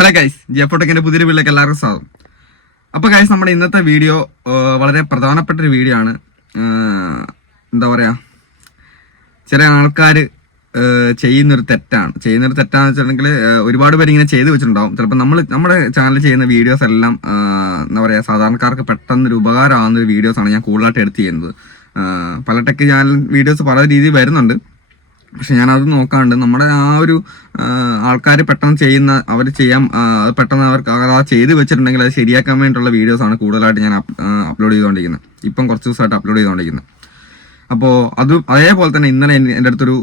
Hello guys ജിയപ്പോട്ടക്കിന്റെ പുതിയൊരു വീട്ടിലേക്ക് എല്ലാവർക്കും സ്വാഗതം. അപ്പോൾ ഗൈസ് നമ്മുടെ ഇന്നത്തെ വീഡിയോ വളരെ പ്രധാനപ്പെട്ട ഒരു വീഡിയോ ആണ്. എന്താ പറയാ? ചില ആൾക്കാർ ചെയ്യുന്നൊരു തെറ്റാണ്. ചെയ്യുന്നൊരു തെറ്റാന്ന് വെച്ചിട്ടുണ്ടെങ്കിൽ ഒരുപാട് പേര് ഇങ്ങനെ ചെയ്തു വെച്ചിട്ടുണ്ടാവും. ചിലപ്പോൾ നമ്മൾ നമ്മുടെ ചാനലിൽ ചെയ്യുന്ന വീഡിയോസ് എല്ലാം എന്താ പറയുക സാധാരണക്കാർക്ക് പെട്ടെന്നൊരു ഉപകാരമാകുന്ന ഒരു വീഡിയോസാണ് ഞാൻ കൂടുതലായിട്ട് എടുത്ത് ചെയ്യുന്നത്. പല ടെക് ചാനൽ വീഡിയോസ് പല രീതിയിൽ വരുന്നുണ്ട്. പക്ഷെ ഞാനത് നോക്കാണ്ട് നമ്മുടെ ആ ഒരു ആൾക്കാർ പെട്ടെന്ന് ചെയ്യുന്ന അവർ ചെയ്യാൻ പെട്ടെന്ന് അവർക്ക് ആ ചെയ്ത് വെച്ചിട്ടുണ്ടെങ്കിൽ അത് ശരിയാക്കാൻ വേണ്ടിയിട്ടുള്ള വീഡിയോസാണ് കൂടുതലായിട്ട് ഞാൻ അപ്ലോഡ് ചെയ്തുകൊണ്ടിരിക്കുന്നത് ഇപ്പം കുറച്ച് ദിവസമായിട്ട് അപ്ലോഡ് ചെയ്തുകൊണ്ടിരിക്കുന്നത് അപ്പോൾ അത് അതേപോലെ തന്നെ ഇന്നലെ എന്റെ അടുത്തൊരു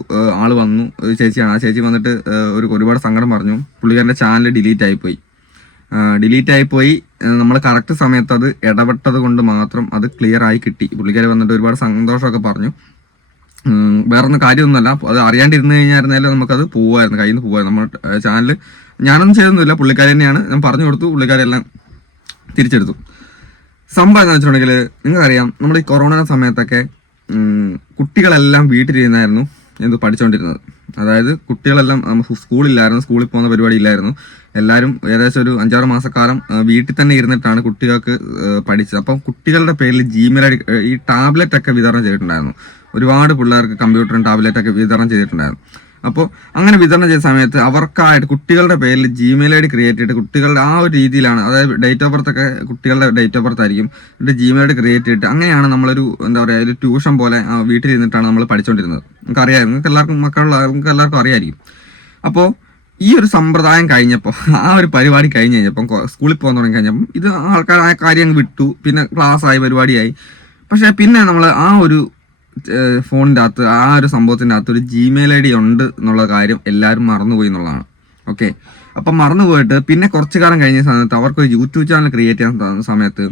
ആൾ വന്നു. ചേച്ചിയാണ്. ആ ചേച്ചി വന്നിട്ട് ഒരു ഒരുപാട് സങ്കടം പറഞ്ഞു. പുള്ളിക്കാരന്റെ ചാനൽ ഡിലീറ്റ് ആയിപ്പോയി. ഡിലീറ്റ് ആയിപ്പോയി. നമ്മൾ കറക്റ്റ് സമയത്ത് അത് ഇടപെട്ടത് കൊണ്ട് മാത്രം അത് ക്ലിയർ ആയി കിട്ടി. പുള്ളിക്കാർ വന്നിട്ട് ഒരുപാട് സന്തോഷമൊക്കെ പറഞ്ഞു. വേറൊന്നും കാര്യമൊന്നുമല്ല. അത് അറിയാണ്ടിരുന്നു കഴിഞ്ഞായിരുന്നാലും നമുക്കത് പോവായിരുന്നു കയ്യിൽ നിന്ന് പോവായിരുന്നു നമ്മുടെ ചാനൽ ഞാനൊന്നും ചെയ്തൊന്നുമില്ല പുള്ളിക്കാരി തന്നെയാണ്. ഞാൻ പറഞ്ഞു കൊടുത്തു പുള്ളിക്കാരെല്ലാം തിരിച്ചെടുത്തു. സംഭവം എന്ന് വെച്ചിട്ടുണ്ടെങ്കിൽ നിങ്ങൾക്കറിയാം നമ്മുടെ ഈ കൊറോണ സമയത്തൊക്കെ കുട്ടികളെല്ലാം വീട്ടിലിരുന്നായിരുന്നു എന്ത് പഠിച്ചുകൊണ്ടിരുന്നത് അതായത് കുട്ടികളെല്ലാം സ്കൂളില്ലായിരുന്നു സ്കൂളിൽ പോകുന്ന പരിപാടി ഇല്ലായിരുന്നു. എല്ലാവരും ഏകദേശം ഒരു അഞ്ചാറ് മാസക്കാലം വീട്ടിൽ തന്നെ ഇരുന്നിട്ടാണ് കുട്ടികൾക്ക് പഠിച്ചത്. അപ്പം കുട്ടികളുടെ പേരിൽ ജിമെയിൽ ഐ ഈ ടാബ്ലറ്റ് ഒക്കെ വിതരണം ചെയ്തിട്ടുണ്ടായിരുന്നു. ഒരുപാട് പിള്ളേർക്ക് കമ്പ്യൂട്ടറും ടാബ്ലറ്റൊക്കെ വിതരണം ചെയ്തിട്ടുണ്ടായിരുന്നു. അപ്പോൾ അങ്ങനെ വിതരണം ചെയ്ത സമയത്ത് അവർക്കായിട്ട് കുട്ടികളുടെ പേരിൽ ജിമെയിൽ ഐ ഡി ക്രിയേറ്റ് ചെയ്തിട്ട് കുട്ടികളുടെ ആ ഒരു രീതിയിലാണ് അതായത് ഡേറ്റ് ഓഫ് ബർത്ത് ഒക്കെ കുട്ടികളുടെ ഡേറ്റ് ഓഫ് ബർത്ത് ആയിരിക്കും എന്നിട്ട് ജിമെയിൽ ഐ ഡി ക്രിയേറ്റ് ചെയ്തിട്ട് അങ്ങനെയാണ് നമ്മളൊരു എന്താ പറയുക ഒരു ട്യൂഷൻ പോലെ വീട്ടിൽ ഇരുന്നിട്ടാണ് നമ്മൾ പഠിച്ചുകൊണ്ടിരുന്നത് നമുക്ക് അറിയാം നിങ്ങൾക്ക് എല്ലാവർക്കും മക്കളുള്ള നിങ്ങൾക്ക് എല്ലാവർക്കും അറിയായിരിക്കും. അപ്പോൾ ഈ ഒരു സമ്പ്രദായം കഴിഞ്ഞപ്പോൾ ആ ഒരു പരിപാടി കഴിഞ്ഞ് കഴിഞ്ഞപ്പം സ്കൂളിൽ പോകാൻ തുടങ്ങി കഴിഞ്ഞപ്പം ഇത് ആൾക്കാർ ആ കാര്യം അങ്ങ് വിട്ടു പിന്നെ ക്ലാസ്സായി പരിപാടിയായി. പക്ഷേ പിന്നെ നമ്മൾ ആ ഒരു ഫോണിന്റെ അകത്ത് ആ ഒരു സംഭവത്തിന്റെ അകത്ത് ഒരു ജിമെയിൽ ഐ ഡി ഉണ്ട് എന്നുള്ള കാര്യം എല്ലാവരും മറന്നുപോയി എന്നുള്ളതാണ്. ഓക്കെ അപ്പം മറന്നുപോയിട്ട് പിന്നെ കുറച്ച് കാലം കഴിഞ്ഞ സമയത്ത് അവർക്ക് ഒരു യൂട്യൂബ് ചാനൽ ക്രിയേറ്റ് ചെയ്യാൻ സമയത്ത്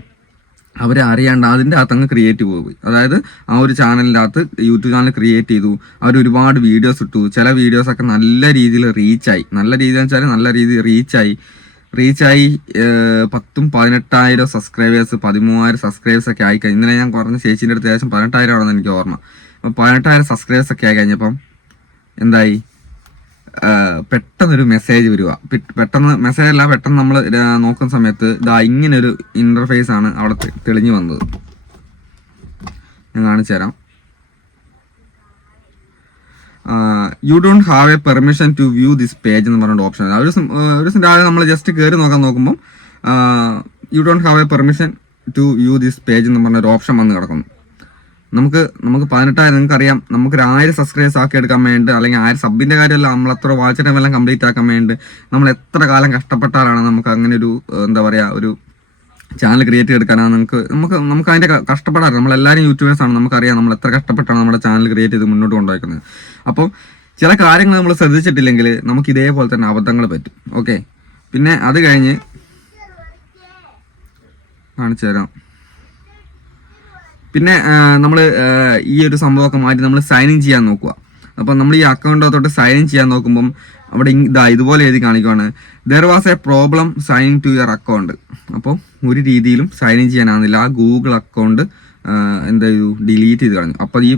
അവരെ അറിയാണ്ട് അതിന്റെ അകത്ത് അങ്ങ് ക്രിയേറ്റ് പോയി. അതായത് ആ ഒരു ചാനലിന്റെ അകത്ത് യൂട്യൂബ് ചാനൽ ക്രിയേറ്റ് ചെയ്തു. അവർ ഒരുപാട് വീഡിയോസ് ഇട്ടു. ചില വീഡിയോസൊക്കെ നല്ല രീതിയിൽ റീച്ചായി നല്ല രീതിയിൽ വെച്ചാൽ നല്ല രീതിയിൽ റീച്ചായി റീച്ചായി പത്തും പതിനെട്ടായിരം സബ്സ്ക്രൈബേഴ്സ് പതിമൂവായിരം സബ്സ്ക്രൈബേഴ്സ് ഒക്കെ ആയി കഴിഞ്ഞു ഇന്നലെ ഞാൻ കുറഞ്ഞ ചേച്ചീന്റെ അടുത്ത് ഏകദേശം പതിനെട്ടായിരം ആണെന്ന് എനിക്ക് ഓർമ്മ. അപ്പം പതിനെട്ടായിരം സബ്സ്ക്രൈബേഴ്സ് ഒക്കെ ആയി കഴിഞ്ഞപ്പം എന്തായി? പെട്ടെന്നൊരു മെസ്സേജ് വരിക. പെട്ടെന്ന് മെസ്സേജ് അല്ല പെട്ടെന്ന് നമ്മൾ നോക്കുന്ന സമയത്ത് ഇതാ ഇങ്ങനൊരു ഇന്റർഫേസ് ആണ് അവിടെ തെളിഞ്ഞു വന്നത്. ഞാൻ കാണിച്ചു തരാം you don't have a permission to view this page എന്ന് പറഞ്ഞ ഓപ്ഷൻ ഒരു ഒരു ദിവസം രാവിലെ നമ്മൾ ജസ്റ്റ് കയറി നോക്കാൻ നോക്കുമ്പോൾ you don't have a permission to view this page എന്ന് പറഞ്ഞ ഒരു ഓപ്ഷൻ വന്ന് കിടക്കുന്നു. നമുക്ക് നമുക്ക് പതിനെട്ടായിരം നിങ്ങൾക്ക് അറിയാം. നമുക്ക് ഒരു ആയിരം സബ്സ്ക്രൈബേഴ്സ് ആക്കി എടുക്കാൻ വേണ്ടി അല്ലെങ്കിൽ ആയിരം സബിന്റെ കാര്യമല്ല നമ്മൾ എത്ര വാച്ച് എല്ലാം കംപ്ലീറ്റ് ആക്കാൻ വേണ്ടി നമ്മൾ എത്ര കാലം കഷ്ടപ്പെട്ടാലാണ് നമുക്ക് അങ്ങനെ ഒരു എന്താ പറയാ ഒരു ചാനൽ ക്രിയേറ്റ് ചെയ്തെടുക്കാനാണ് നമുക്ക് നമുക്ക് നമുക്ക് അതിന്റെ കഷ്ടപ്പെടാറ് യൂട്യൂബേഴ്സ് ആണ്. നമുക്കറിയാം നമ്മൾ എത്ര കഷ്ടപ്പെട്ടാണ് നമ്മുടെ ചാനൽ ക്രിയേറ്റ് ചെയ്ത് മുന്നോട്ട് കൊണ്ടുപോയിക്കുന്നത്. അപ്പോൾ ചില കാര്യങ്ങൾ നമ്മൾ ശ്രദ്ധിച്ചിട്ടില്ലെങ്കിൽ നമുക്ക് ഇതേപോലെ തന്നെ അബദ്ധങ്ങൾ പറ്റും. ഓക്കെ പിന്നെ അത് കഴിഞ്ഞ് കാണിച്ചു തരാം. പിന്നെ നമ്മൾ ഈ ഒരു സംഭവമൊക്കെ മാറ്റി നമ്മൾ സൈൻ ഇൻ ചെയ്യാൻ നോക്കുക. അപ്പം നമ്മൾ ഈ അക്കൗണ്ടത്തോട്ട് സൈൻ ഇൻ ചെയ്യാൻ നോക്കുമ്പം അവിടെ ഇതാ ഇതുപോലെ എഴുതി കാണിക്കുവാണ്. There was a problem sign to your account അപ്പോൾ ഒരു രീതിയിലും സൈൻ ഇൻ ചെയ്യാനാകുന്നില്ല ആ ഗൂഗിൾ അക്കൗണ്ട് എന്താ ചെയ്തു ഡിലീറ്റ് ചെയ്ത് കളഞ്ഞു. അപ്പോൾ ഈ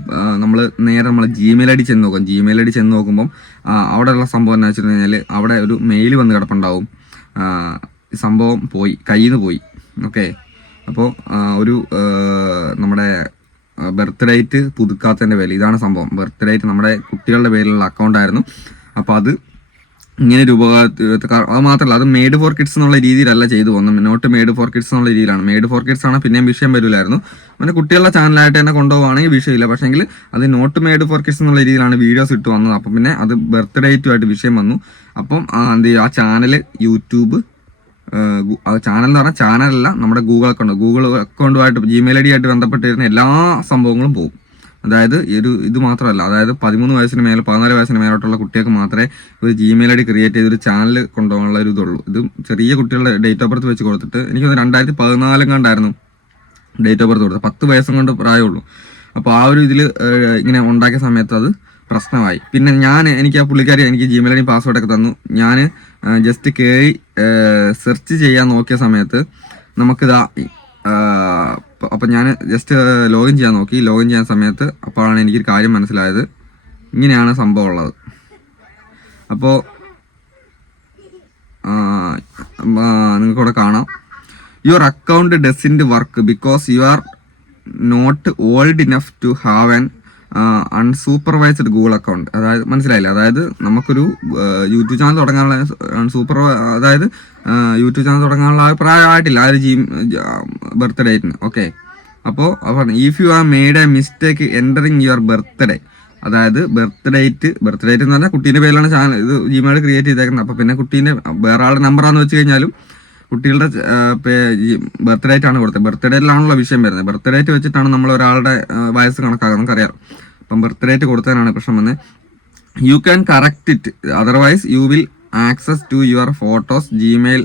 നമ്മൾ നേരെ നമ്മൾ ജിമെയിൽ ഐ ഡി ചെന്ന് നോക്കാം. ജിമെയിൽ ഐ ഡി ചെന്ന് നോക്കുമ്പം അവിടെയുള്ള സംഭവം എന്ന് വെച്ചിട്ടുണ്ടെങ്കിൽ അവിടെ ഒരു മെയിൽ വന്ന് കിടപ്പുണ്ടാവും. സംഭവം പോയി കയ്യിൽ നിന്ന് പോയി ഓക്കെ അപ്പോൾ ഒരു നമ്മുടെ ബർത്ത് ഡേറ്റ് പുതുക്കാത്തതിന്റെ പേരിൽ ഇതാണ് സംഭവം. ബർത്ത് ഡേറ്റ് നമ്മുടെ കുട്ടികളുടെ പേരിലുള്ള അക്കൗണ്ടായിരുന്നു അപ്പോൾ അത് ഇങ്ങനെ ഒരു ഉപകാര അത് മാത്രമല്ല അത് മെയ്ഡ് ഫോർ കിഡ്സ് എന്നുള്ള രീതിയിലല്ല ചെയ്തു വന്നത് നോട്ട് മെയ്ഡ് ഫോർ കിഡ്സ് എന്നുള്ള രീതിയിലാണ്. മെയ്ഡ് ഫോർ കിഡ്സ് ആണ് പിന്നെയും വിഷയം വരില്ലായിരുന്നു. പിന്നെ കുട്ടികളുടെ ചാനലായിട്ട് തന്നെ കൊണ്ടുപോകുകയാണെങ്കിൽ വിഷയമില്ല. പക്ഷേങ്കിൽ അത് നോട്ട് മെയ്ഡ് ഫോർ കിഡ്സ് എന്നുള്ള രീതിയിലാണ് വീഡിയോസ് ഇട്ട് വന്നത്. അപ്പം പിന്നെ അത് ബർത്ത് ഡേറ്റുമായിട്ട് വിഷയം വന്നു. അപ്പം എന്ത് ആ ചാനൽ യൂട്യൂബ് ചാനൽ എന്ന് പറഞ്ഞാൽ ചാനലല്ല നമ്മുടെ ഗൂഗിൾ അക്കൗണ്ട് ഗൂഗിൾ അക്കൗണ്ടുമായിട്ട് ജിമെയിൽ ഐ ഡി ആയിട്ട് ബന്ധപ്പെട്ടിരുന്ന എല്ലാ സംഭവങ്ങളും പോകും. അതായത് ഒരു ഇത് മാത്രമല്ല അതായത് പതിമൂന്ന് വയസ്സിന് മേലെ പതിനാല് വയസ്സിന് മേലോട്ടുള്ള കുട്ടികൾക്ക് മാത്രമേ ഒരു ജിമെയിൽ ഐ ഡി ക്രിയേറ്റ് ചെയ്ത് ഒരു ചാനൽ കൊണ്ടുപോകാനുള്ള ഒരു ഇതുള്ളൂ. ഇത് ചെറിയ കുട്ടികളുടെ ഡേറ്റ് ഓഫ് ബർത്ത് വെച്ച് കൊടുത്തിട്ട് എനിക്ക് രണ്ടായിരത്തി പതിനാലും കണ്ടായിരുന്നു ഡേറ്റ് ഓഫ് ബർത്ത് കൊടുത്തത്. പത്ത് വയസ്സും കൊണ്ട് പ്രായമുള്ളൂ. അപ്പോൾ ആ ഒരു ഇതിൽ ഇങ്ങനെ ഉണ്ടാക്കിയ സമയത്ത് അത് പ്രശ്നമായി. പിന്നെ ഞാൻ എനിക്ക് ആ പുള്ളിക്കാരി എനിക്ക് ജിമെയിൽ ഐ ഡി പാസ്വേഡ് ഒക്കെ തന്നു. ഞാൻ ജസ്റ്റ് കയറി സെർച്ച് ചെയ്യാൻ നോക്കിയ സമയത്ത് നമുക്കിതാ അപ്പം ഞാൻ ജസ്റ്റ് ലോഗിൻ ചെയ്യാൻ നോക്കി. ലോഗിൻ ചെയ്യാൻ സമയത്ത് അപ്പോഴാണ് എനിക്കൊരു കാര്യം മനസ്സിലായത്. ഇങ്ങനെയാണ് സംഭവം ഉള്ളത്. അപ്പോൾ നിങ്ങൾക്ക് ഇവിടെ കാണാം. Your account doesn't work because you are not old enough to have an unsupervised Google account അതായത് മനസ്സിലായില്ല? അതായത് നമുക്കൊരു യൂട്യൂബ് ചാനൽ തുടങ്ങാനുള്ള സൂപ്പർ അതായത് യൂട്യൂബ് ചാനൽ തുടങ്ങാനുള്ള അഭിപ്രായമായിട്ടില്ല. പ്രായമായിട്ടില്ല ആ ഒരു ജി ബർത്ത്ഡേ ആയിരുന്നു. ഓക്കെ അപ്പോൾ if you are made a mistake entering your birthday അതായത് ബർത്ത് ഡേറ്റ് ബർത്ത് ഡേറ്റ് എന്ന് പറഞ്ഞാൽ കുട്ടീന്റെ പേരിലാണ് ചാനൽ ഇത് ജിമെയിൽ ക്രിയേറ്റ് ചെയ്തേക്കുന്നത്. അപ്പോൾ പിന്നെ കുട്ടീന്റെ വേറെ ആളുടെ നമ്പറാന്ന് വെച്ച് കഴിഞ്ഞാലും കുട്ടികളുടെ ബർത്ത് ഡേറ്റ് ആണ് കൊടുത്തത്. ബർത്ത് ഡേറ്റിലാണല്ലോ വിഷയം വരുന്നത്. ബർത്ത് ഡേറ്റ് വെച്ചിട്ടാണ് നമ്മൾ ഒരാളുടെ വയസ്സ് കണക്കാക്കുന്നത് നമുക്കറിയാം. അപ്പം ബർത്ത് ഡേറ്റ് കൊടുത്തതിനാണ് പ്രശ്നം വന്നത്. You can correct it otherwise you will access to your photos Gmail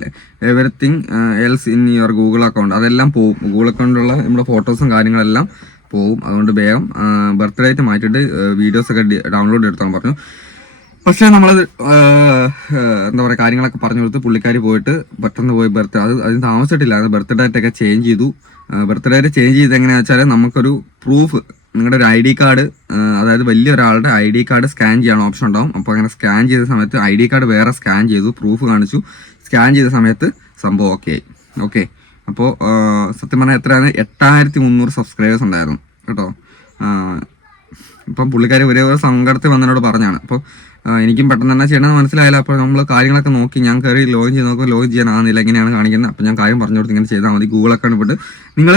everything else in your Google account അതെല്ലാം പോവും. ഗൂഗിൾ അക്കൗണ്ടിലുള്ള നമ്മുടെ ഫോട്ടോസും കാര്യങ്ങളെല്ലാം പോവും. അതുകൊണ്ട് വേഗം ബർത്ത്ഡേ ആയിട്ട് മാറ്റിയിട്ട് വീഡിയോസ് ഒക്കെ ഡൗൺലോഡ് എടുത്തോളം പറഞ്ഞു. പക്ഷേ നമ്മളത് എന്താ പറയുക കാര്യങ്ങളൊക്കെ പറഞ്ഞു കൊടുത്ത് പുള്ളിക്കാരി പോയിട്ട് പെട്ടെന്ന് പോയി ബർത്ത് അത് അതിന് താമസിച്ചിട്ടില്ല. അത് ബർത്ത്ഡേ ആയിട്ടൊക്കെ ചേഞ്ച് ചെയ്തു. ബർത്ത്ഡേ ആയിട്ട് ചേഞ്ച് ചെയ്ത് എങ്ങനെയാണെന്ന് വെച്ചാൽ നമുക്കൊരു പ്രൂഫ് നിങ്ങളുടെ ഒരു ഐ ഡി കാർഡ് അതായത് വലിയ ഒരാളുടെ ഐ ഡി കാർഡ് സ്കാൻ ചെയ്യാൻ ഓപ്ഷൻ ഉണ്ടാവും. അപ്പോൾ അങ്ങനെ സ്കാൻ ചെയ്ത സമയത്ത് ഐ ഡി കാർഡ് വേറെ സ്കാൻ ചെയ്തു പ്രൂഫ് കാണിച്ചു. സ്കാൻ ചെയ്ത സമയത്ത് സംഭവം ഓക്കെ ആയി ഓക്കെ അപ്പോൾ സത്യം പറഞ്ഞാൽ എത്രയാണ്? എട്ടായിരത്തി മുന്നൂറ് സബ്സ്ക്രൈബേഴ്സ് ഉണ്ടായിരുന്നു. കേട്ടോ? ഇപ്പം പുള്ളിക്കാരി ഒരേ ഒരു സങ്കടത്തിൽ വന്നതിനോട് പറഞ്ഞാണ്. അപ്പോൾ എനിക്കും പെട്ടെന്ന് തന്നെ ചെയ്യണമെന്ന് മനസ്സിലായില്ല. അപ്പോൾ നമ്മൾ കാര്യങ്ങളൊക്കെ നോക്കി ഞാൻ കയറി ലോഗിൻ ചെയ്ത് നോക്കുമ്പോൾ ലോഗിൻ ചെയ്യാനാകുന്നില്ല എങ്ങനെയാണ് കാണിക്കുന്നത്. അപ്പോൾ ഞാൻ കാര്യം പറഞ്ഞു കൊടുത്ത് ഇങ്ങനെ ചെയ്താൽ മതി. ഗൂഗിൾ അക്കൗണ്ട് ഇട്ട്. നിങ്ങൾ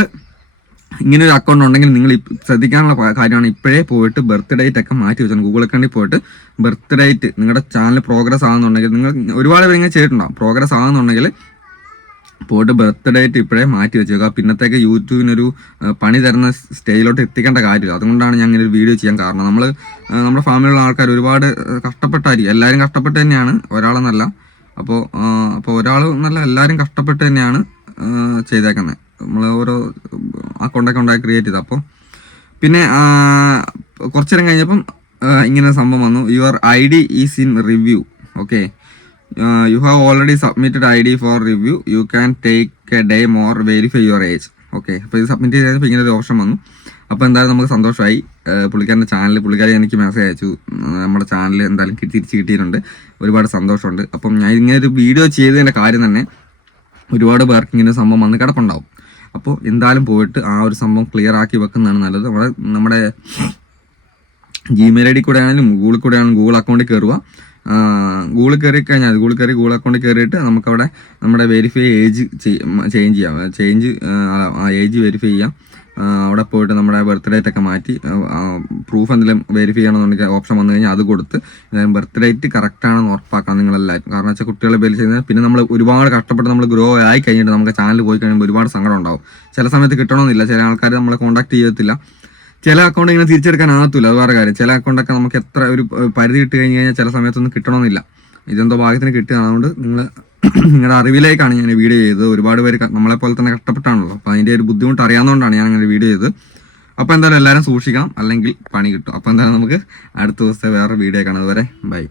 ഇങ്ങനെ ഒരു അക്കൗണ്ട് ഉണ്ടെങ്കിൽ നിങ്ങൾ ശ്രദ്ധിക്കാനുള്ള കാര്യമാണ്. ഇപ്പോഴേ പോയിട്ട് ബർത്ത് ഡേറ്റ് ഒക്കെ മാറ്റി വെച്ചാൽ ഗൂഗിൾ അക്കൗണ്ടിൽ പോയിട്ട് ബർത്ത് ഡേറ്റ് നിങ്ങളുടെ ചാനൽ പ്രോഗ്രസ് ആകുന്നുണ്ടെങ്കിൽ നിങ്ങൾ ഒരുപാട് പേര് ഇങ്ങനെ ചെയ്തിട്ടുണ്ടാവും. പ്രോഗ്രസ് ആകുന്നുണ്ടെങ്കിൽ പോയിട്ട് ബർത്ത് ഡേറ്റ് ഇപ്പോഴേ മാറ്റി വെച്ചേക്കുക പിന്നത്തേക്ക് യൂട്യൂബിനൊരു പണി തരുന്ന സ്റ്റേജിലോട്ട് എത്തിക്കേണ്ട കാര്യമില്ല. അതുകൊണ്ടാണ് ഞാൻ ഇങ്ങനെ ഒരു വീഡിയോ ചെയ്യാൻ കാരണം. നമ്മൾ നമ്മുടെ ഫാമിലിയുള്ള ആൾക്കാർ ഒരുപാട് കഷ്ടപ്പെട്ടായിരിക്കും. എല്ലാവരും കഷ്ടപ്പെട്ട് തന്നെയാണ്. ഒരാളെന്നല്ല. അപ്പോൾ അപ്പോൾ ഒരാൾ എന്നല്ല എല്ലാവരും കഷ്ടപ്പെട്ട് തന്നെയാണ് ചെയ്തേക്കുന്നത് നമ്മൾ ഓരോ അക്കൗണ്ടൊക്കെ ഉണ്ടായി ക്രിയേറ്റ് ചെയ്ത് അപ്പോൾ പിന്നെ കുറച്ചു നേരം കഴിഞ്ഞപ്പം ഇങ്ങനെ സംഭവം വന്നു. Your I D is in review okay you have already submitted I D for review you can take a day more verify your age okay അപ്പോൾ ഇത് സബ്മിറ്റ് ചെയ്തപ്പോൾ ഇങ്ങനെ ഒരു ഓപ്ഷൻ വന്നു. അപ്പോൾ എന്തായാലും നമുക്ക് സന്തോഷമായി. പുള്ളിക്കാരന്റെ ചാനൽ പുള്ളിക്കാരി എനിക്ക് മെസ്സേജ് അയച്ചു. നമ്മുടെ ചാനൽ എന്തായാലും തിരിച്ച് കിട്ടിയിട്ടുണ്ട്. ഒരുപാട് സന്തോഷമുണ്ട്. അപ്പം ഞാൻ ഇങ്ങനെ ഒരു വീഡിയോ ചെയ്തതിന്റെ കാര്യം തന്നെ ഒരുപാട് പേർക്ക് ഇങ്ങനെ സംഭവം വന്ന് കിടപ്പുണ്ടാവും. അപ്പോൾ എന്തായാലും പോയിട്ട് ആ ഒരു സംഭവം ക്ലിയർ ആക്കി വെക്കുന്നതാണ് നല്ലത്. നമ്മുടെ നമ്മുടെ ജിമെയിൽ ഐ ഡി കൂടെ ആണെങ്കിലും ഗൂഗിൾ കൂടെ ആണെങ്കിലും ഗൂഗിൾ അക്കൗണ്ടിൽ കയറുക ഗൂഗിൾ കയറി കഴിഞ്ഞാൽ ഗൂഗിൾ കയറി ഗൂഗിൾ അക്കൗണ്ടിൽ കയറിയിട്ട് നമുക്കവിടെ നമ്മുടെ വെരിഫൈ ഏജ് ചേഞ്ച് ചെയ്യാം. ചേഞ്ച് ആ ഏജ് വെരിഫൈ ചെയ്യാം. അവിടെ പോയിട്ട് നമ്മുടെ ബർത്ത് ഡേറ്റ് ഒക്കെ മാറ്റി പ്രൂഫ് എന്തെങ്കിലും വെരിഫൈ ചെയ്യണമെന്നുണ്ടെങ്കിൽ ഓപ്ഷൻ വന്നു കഴിഞ്ഞാൽ അത് കൊടുത്ത് ബർത്ത് ഡേറ്റ് കറക്റ്റ് ആണെന്ന് ഉറപ്പാക്കാം നിങ്ങളെല്ലാവരും. കാരണം വെച്ചാൽ കുട്ടികളെ പേര് ചെയ്യുന്നത് പിന്നെ നമ്മൾ ഒരുപാട് കഷ്ടപ്പെട്ട് നമ്മൾ ഗ്രോ ആയി കഴിഞ്ഞിട്ട് നമുക്ക് ചാനൽ പോയി കഴിയുമ്പോൾ ഒരുപാട് സങ്കടം ഉണ്ടാവും. ചില സമയത്ത് കിട്ടണമെന്നില്ല ചില ആൾക്കാർ നമ്മളെ കോൺടാക്ട് ചെയ്യത്തില്ല. ചില അക്കൗണ്ട് ഇങ്ങനെ തിരിച്ചെടുക്കാൻ ആകത്തില്ല അത് വേറെ കാര്യം. ചില അക്കൗണ്ടൊക്കെ നമുക്ക് എത്ര ഒരു പരിധി ഇട്ട് കഴിഞ്ഞ് കഴിഞ്ഞാൽ ചില സമയത്തൊന്നും കിട്ടണമെന്നില്ല. ഇതെന്തോ ഭാഗ്യത്തിന് കിട്ടിയതാണ്. അതുകൊണ്ട് നിങ്ങൾ നിങ്ങളുടെ അറിവിലേക്കാണ് ഞാൻ വീഡിയോ ചെയ്തത്. ഒരുപാട് പേര് നമ്മളെ പോലെ തന്നെ കഷ്ടപ്പെട്ടാണല്ലോ. അപ്പോൾ അതിന്റെ ഒരു ബുദ്ധിമുട്ട് അറിയാവുന്നതുകൊണ്ടാണ് ഞാൻ അങ്ങനെ വീഡിയോ ചെയ്തത്. അപ്പോൾ എന്തായാലും എല്ലാവരും സൂക്ഷിക്കാം അല്ലെങ്കിൽ പണി കിട്ടും. അപ്പോൾ എന്തായാലും നമുക്ക് അടുത്ത ദിവസത്തെ വേറെ വീഡിയോ കാണാം. അതുവരെ ബൈ.